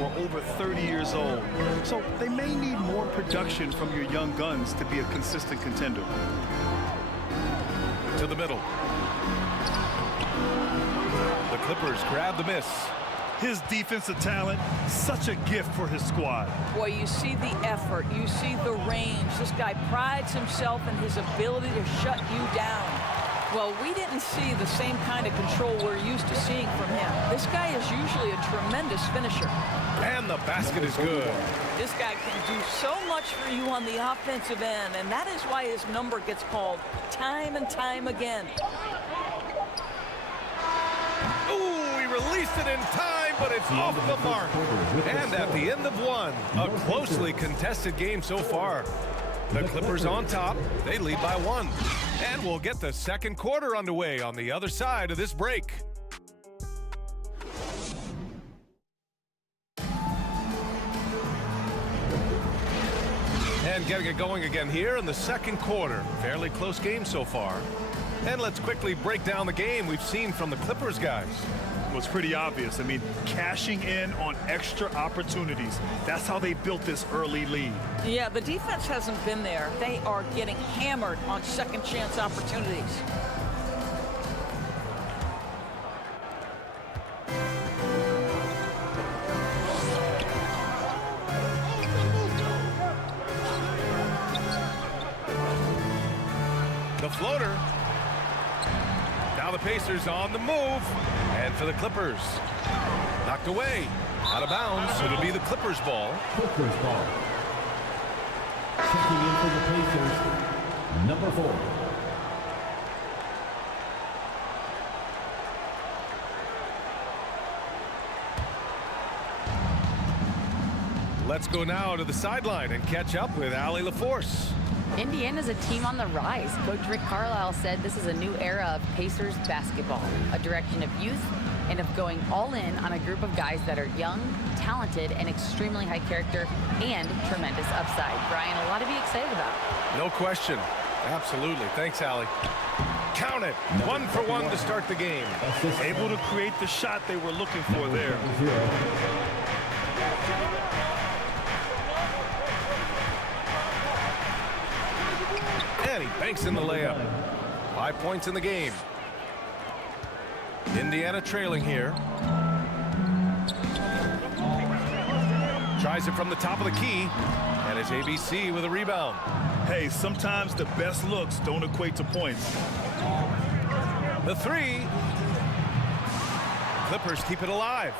were over 30 years old. So they may need more production from your young guns to be a consistent contender. To the middle. The Clippers grab the miss. His defensive talent, such a gift for his squad. Boy, you see the effort, you see the range. This guy prides himself in his ability to shut you down. Well, we didn't see the same kind of control we're used to seeing from him. This guy is usually a tremendous finisher. And the basket is good. This guy can do so much for you on the offensive end, and that is why his number gets called time and time again. Ooh, he released it in time, but it's off the mark. And at the end of one, a closely contested game so far. The Clippers on top. They lead by 1. And we'll get the second quarter underway on the other side of this break. And getting it going again here in the second quarter. Fairly close game so far. And let's quickly break down the game we've seen from the Clippers guys. Well, it's pretty obvious. I mean, cashing in on extra opportunities. That's how they built this early lead. Yeah, the defense hasn't been there. They are getting hammered on second chance opportunities. The floater. Now the Pacers on the move. And for the Clippers. Knocked away. Out of bounds. So it'll be the Clippers ball. Clippers ball. Checking in for the Pacers, number 4. Let's go now to the sideline and catch up with Allie LaForce. Indiana's a team on the rise. Coach Rick Carlisle said this is a new era of Pacers basketball, a direction of youth and of going all in on a group of guys that are young, talented, and extremely high character and tremendous upside. Brian, a lot to be excited about. No question. Absolutely. Thanks, Allie. Count it. 1 for 1 to start the game. Able to create the shot they were looking for there. And he banks in the layup. 5 points in the game. Indiana trailing here. Tries it from the top of the key. And it's ABC with a rebound. Hey, sometimes the best looks don't equate to points. The 3. Clippers keep it alive.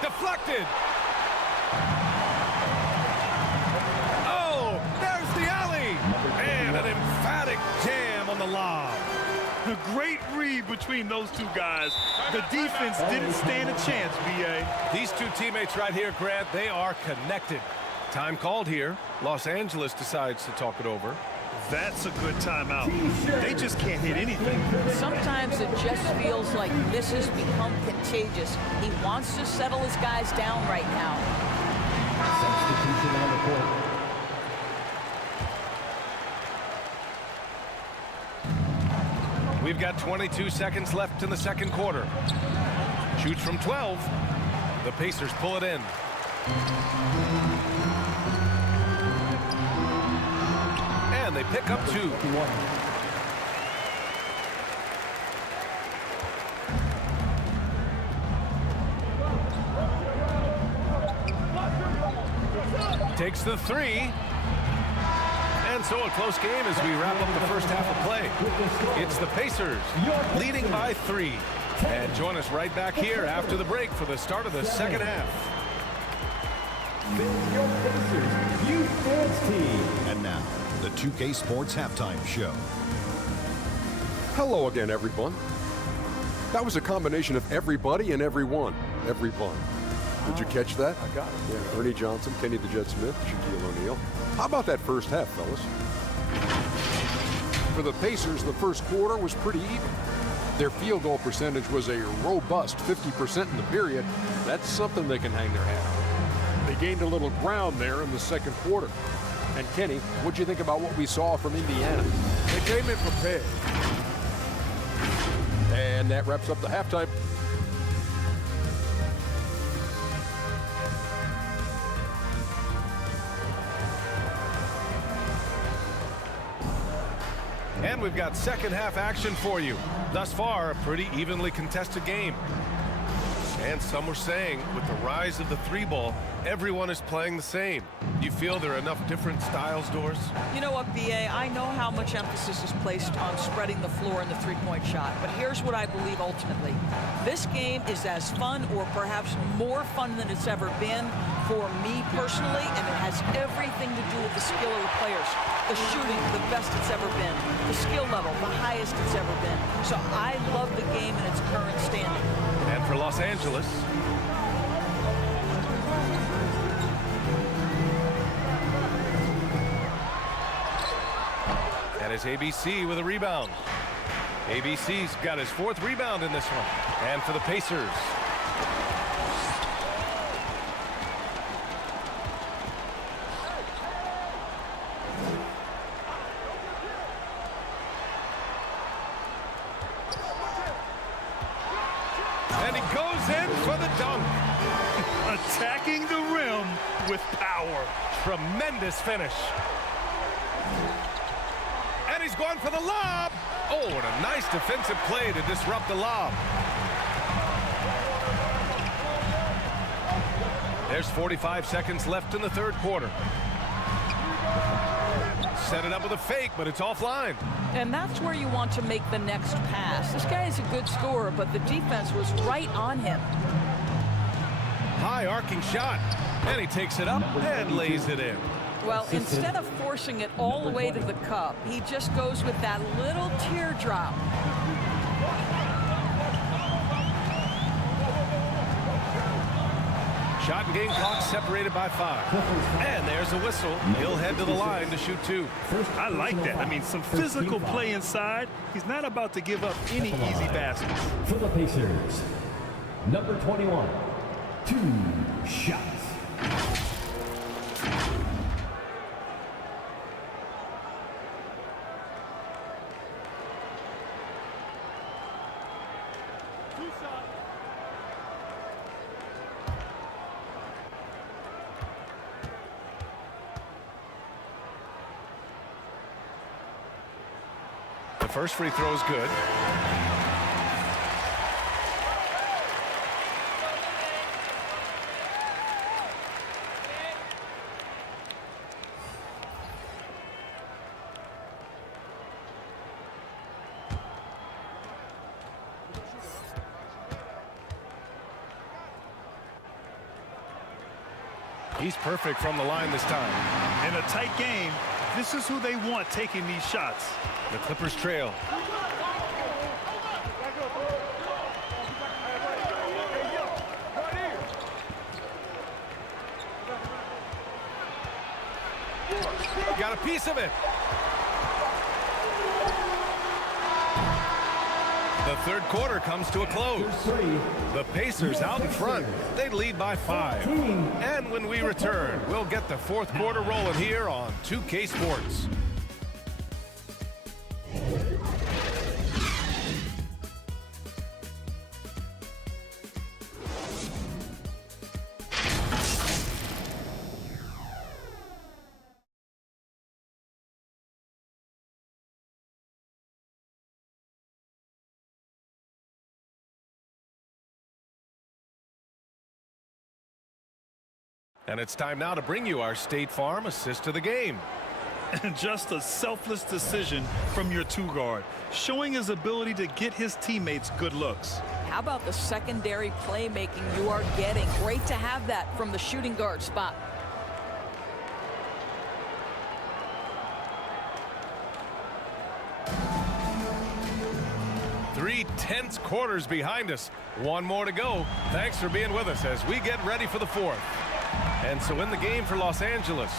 Deflected. Oh, there's the alley. And an emphatic jam on the lob. A great read between those two guys. The defense didn't stand a chance, BA. These two teammates right here, Grant, they are connected. Time called here. Los Angeles decides to talk it over. That's a good timeout. They just can't hit anything. Sometimes it just feels like this has become contagious. He wants to settle his guys down right now. Substitution on the court. We've got 22 seconds left in the second quarter. Shoots from 12. The Pacers pull it in. And they pick up 2. Takes the 3. And so a close game as we wrap up the first half of play. It's the Pacers leading by 3. And join us right back here after the break for the start of the second half. Your Pacers Youth Dance Team. And now, the 2K Sports Halftime Show. Hello again, everyone. That was a combination of everybody and everyone. Everyone. Did you catch that? I got it. Yeah, Ernie Johnson, Kenny the Jet Smith, Shaquille O'Neal. How about that first half, fellas? For the Pacers, the first quarter was pretty even. Their field goal percentage was a robust 50% in the period. That's something they can hang their hat on. They gained a little ground there in the second quarter. And Kenny, what'd you think about what we saw from Indiana? They came in prepared. And that wraps up the halftime. And we've got second half action for you. Thus far, a pretty evenly contested game. And some were saying, with the rise of the three ball, everyone is playing the same. Do you feel there are enough different styles, Doris? You know what, BA? I know how much emphasis is placed on spreading the floor in the three-point shot, but here's what I believe ultimately. This game is as fun or perhaps more fun than it's ever been for me personally, and it has everything to do with the skill of the players. The shooting, the best it's ever been. The skill level, the highest it's ever been. So I love the game in its current standing. And for Los Angeles, and it's ABC with a rebound. ABC's got his fourth rebound in this one. And for the Pacers, and he goes in for the dunk. Attacking the rim with power. Tremendous finish. And he's going for the lob. Oh, what a nice defensive play to disrupt the lob. There's 45 seconds left in the third quarter. Set it up with a fake, but it's offline. And that's where you want to make the next pass. This guy is a good scorer, but the defense was right on him. High arcing shot. And he takes it up and lays it in. Well, instead of forcing it all the way to the cup, he just goes with that little teardrop. Shot and game clock separated by 5. And there's a whistle. He'll head to the line to shoot 2. I like that. I mean, some physical play inside. He's not about to give up any easy baskets. For the Pacers, number 21, 2 shots. The first free throw is good. He's perfect from the line this time. In a tight game, this is who they want taking these shots. The Clippers trail. Got a piece of it. The third quarter comes to a close. The Pacers out in front. They lead by 5. And when we return, we'll get the fourth quarter rolling here on 2K Sports. And it's time now to bring you our State Farm assist of the game. And just a selfless decision from your two-guard, showing his ability to get his teammates good looks. How about the secondary playmaking you are getting? Great to have that from the shooting guard spot. Three tense quarters behind us. One more to go. Thanks for being with us as we get ready for the fourth. And so in the game for Los Angeles,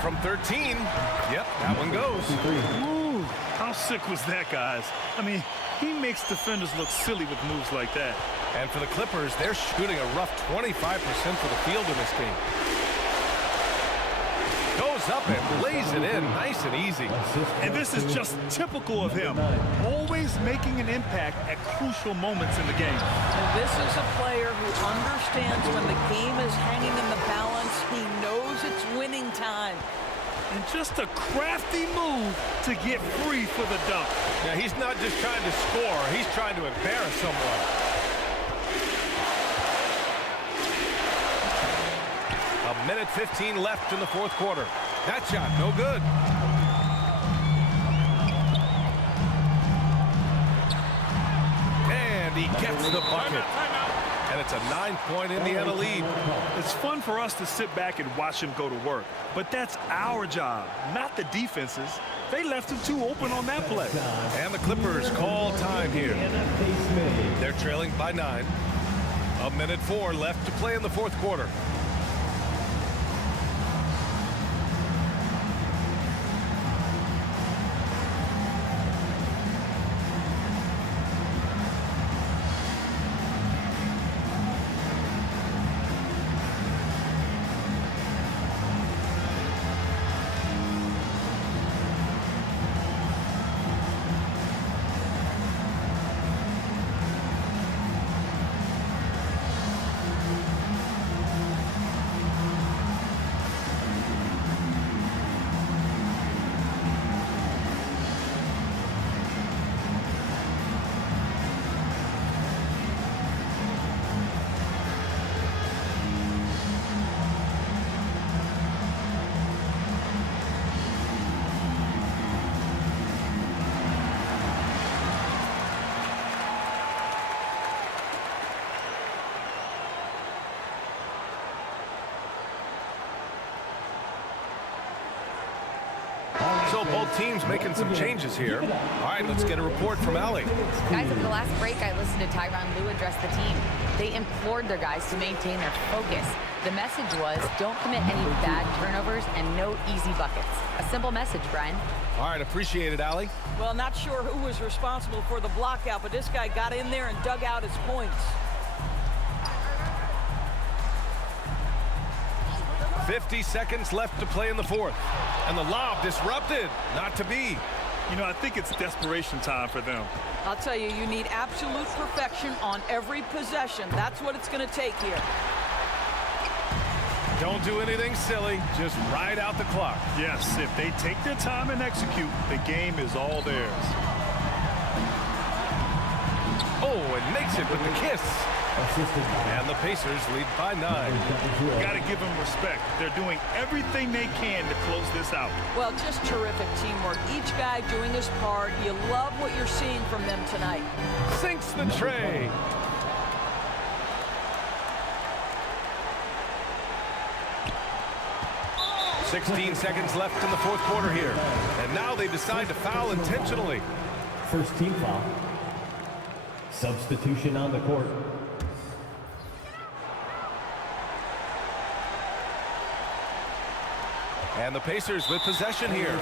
from 13, yep, that one goes. Ooh, how How sick was that, guys? I mean, he makes defenders look silly with moves like that. And for the Clippers, they're shooting a rough 25% for the field in this game. Goes up and lays it in nice and easy. And this is just typical of him, always making an impact at crucial moments in the game. And this is a player who understands when the game is hanging in the balance. He knows it's winning time. And just a crafty move to get free for the dunk. Yeah, he's not just trying to score, he's trying to embarrass someone. A minute 15 left in the fourth quarter. That shot, no good. And he gets the bucket. And it's a 9-point Indiana lead. It's fun for us to sit back and watch him go to work. But that's our job, not the defense's. They left him too open on that play. And the Clippers call time here. They're trailing by 9. A minute 4 left to play in the fourth quarter. So both teams making some changes here. All right, let's get a report from Allie. Guys, at the last break, I listened to Tyronn Lue address the team. They implored their guys to maintain their focus. The message was, don't commit any bad turnovers and no easy buckets. A simple message, Brian. All right, appreciate it, Allie. Well, not sure who was responsible for the block out, but this guy got in there and dug out his points. 50 seconds left to play in the fourth. And the lob disrupted. Not to be. You know, I think it's desperation time for them. I'll tell you, you need absolute perfection on every possession. That's what it's going to take here. Don't do anything silly. Just ride out the clock. Yes, if they take their time and execute, the game is all theirs. Oh, and makes it with the kiss. And the Pacers lead by 9. Got to give them respect. They're doing everything they can to close this out. Well, just terrific teamwork. Each guy doing his part. You love what you're seeing from them tonight. Sinks the tray. "16 seconds left in the fourth quarter here. And now they decide to foul intentionally. First team foul. Substitution on the court. And the Pacers with possession here.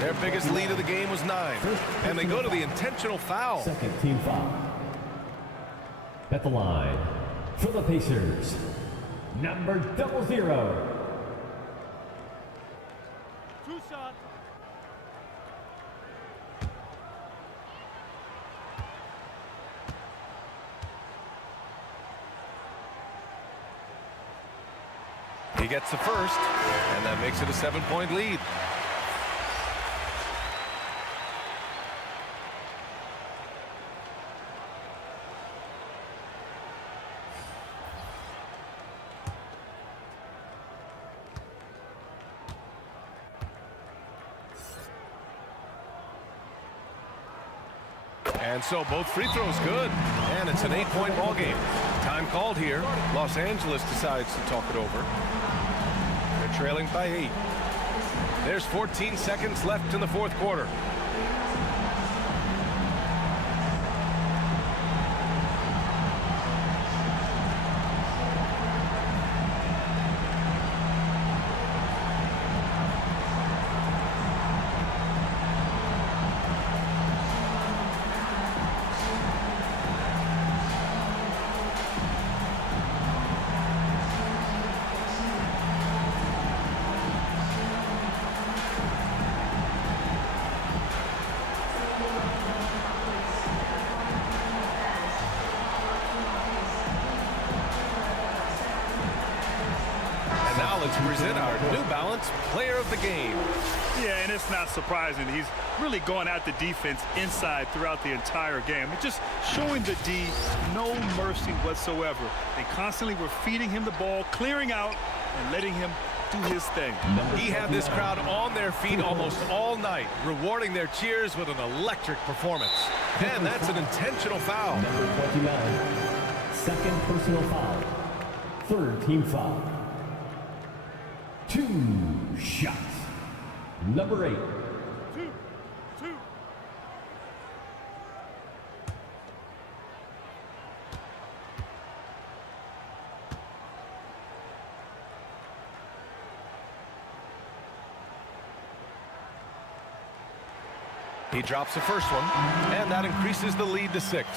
Their biggest lead of the game was 9. And they go to the intentional foul. Second team foul. At the line for the Pacers, number 00. Two shots. He gets the first, and that makes it a 7-point lead. And so both free throws good, and it's an 8-point ball game. Time called here. Los Angeles decides to talk it over. They're trailing by 8. There's 14 seconds left in the fourth quarter. Now let's present our New Balance Player of the Game. Yeah, and it's not surprising. He's really going at the defense inside throughout the entire game. It's just showing the D no mercy whatsoever. They constantly were feeding him the ball, clearing out, and letting him do his thing. He had this crowd on their feet almost all night, rewarding their cheers with an electric performance. And that's an intentional foul. Number 29, second personal foul. Third team foul. 2 shots. Number 8. He drops the first one, and that increases the lead to 6.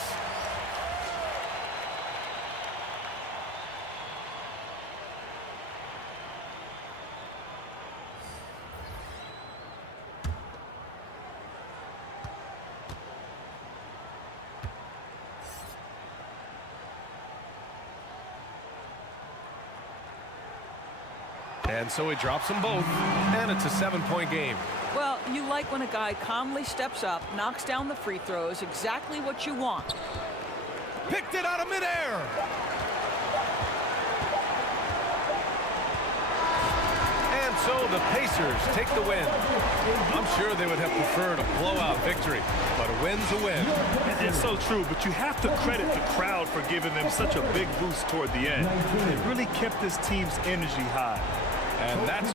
And so he drops them both, and it's a 7-point game. Well, you like when a guy calmly steps up, knocks down the free throws, exactly what you want. Picked it out of midair. And so the Pacers take the win. I'm sure they would have preferred a blowout victory, but a win's a win. It's so true, but you have to credit the crowd for giving them such a big boost toward the end. It really kept this team's energy high. And that's